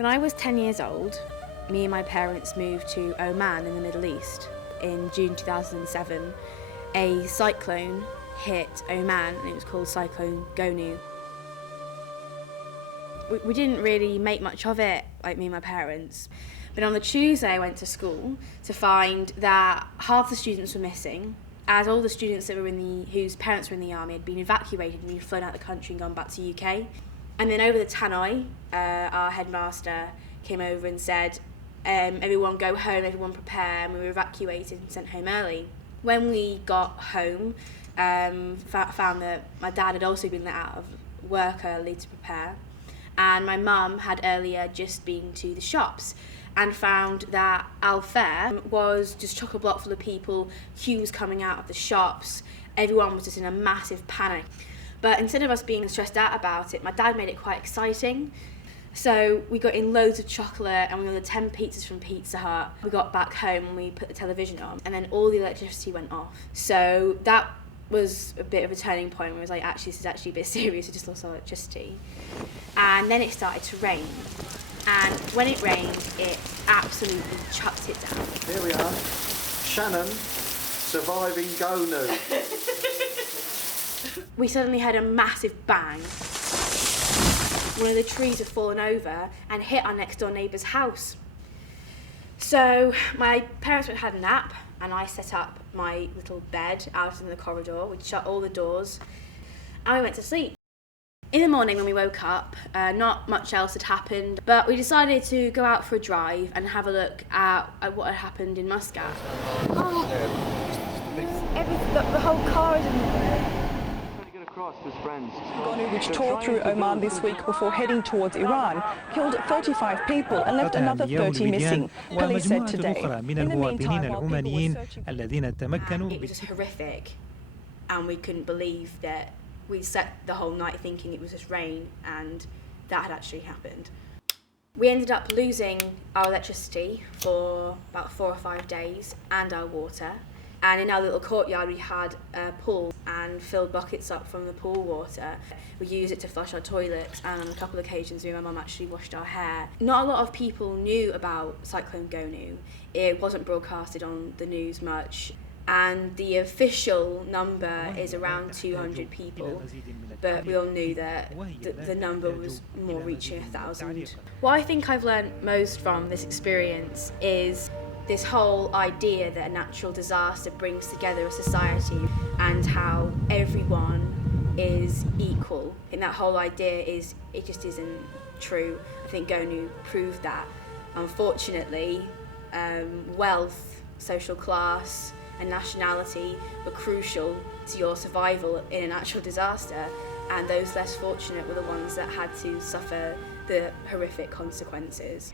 When I was 10 years old, me and my parents moved to Oman in the Middle East. In June 2007, a cyclone hit Oman and it was called Cyclone Gonu. We didn't really make much of it, like me and my parents. But on the Tuesday I went to school to find that half the students were missing, as all the students that were whose parents were in the army had been evacuated and been flown out of the country and gone back to the UK. And then over the tannoy, our headmaster came over and said, everyone go home, everyone prepare, and we were evacuated and sent home early. When we got home, found that my dad had also been let out of work early to prepare, and my mum had earlier just been to the shops and found that Al Fair was just chock-a-block full of people, queues coming out of the shops, everyone was just in a massive panic. But instead of us being stressed out about it, my dad made it quite exciting. So we got in loads of chocolate and we ordered 10 pizzas from Pizza Hut. We got back home and we put the television on and then all the electricity went off. So that was a bit of a turning point where I was like, actually, this is actually a bit serious, we just lost our electricity. And then it started to rain. And when it rained, it absolutely chucked it down. Here we are, Shannon surviving Gonu. We suddenly heard a massive bang. One of the trees had fallen over and hit our next door neighbour's house. So my parents went and had a nap and I set up my little bed out in the corridor. We'd shut all the doors and we went to sleep. In the morning when we woke up, not much else had happened, but we decided to go out for a drive and have a look at what had happened in Muscat. Oh, the whole car is in Gonu, which tore through Oman this week before heading towards Iran, killed 35 people and left another 30 missing, police said today. In the meantime, while people were searching... It was just horrific, and we couldn't believe that we sat the whole night thinking it was just rain, and that had actually happened. We ended up losing our electricity for about 4 or 5 days, and our water. And in our little courtyard we had a pool and filled buckets up from the pool water. We used it to flush our toilets, and on a couple of occasions me and my mum actually washed our hair. Not a lot of people knew about Cyclone Gonu. It wasn't broadcasted on the news much, and the official number is around 200 people, but we all knew that the number was more reaching 1,000. What I think I've learned most from this experience is this whole idea that a natural disaster brings together a society and how everyone is equal. And that whole idea it just isn't true. I think Gonu proved that. Unfortunately, wealth, social class and nationality were crucial to your survival in a natural disaster, and those less fortunate were the ones that had to suffer the horrific consequences.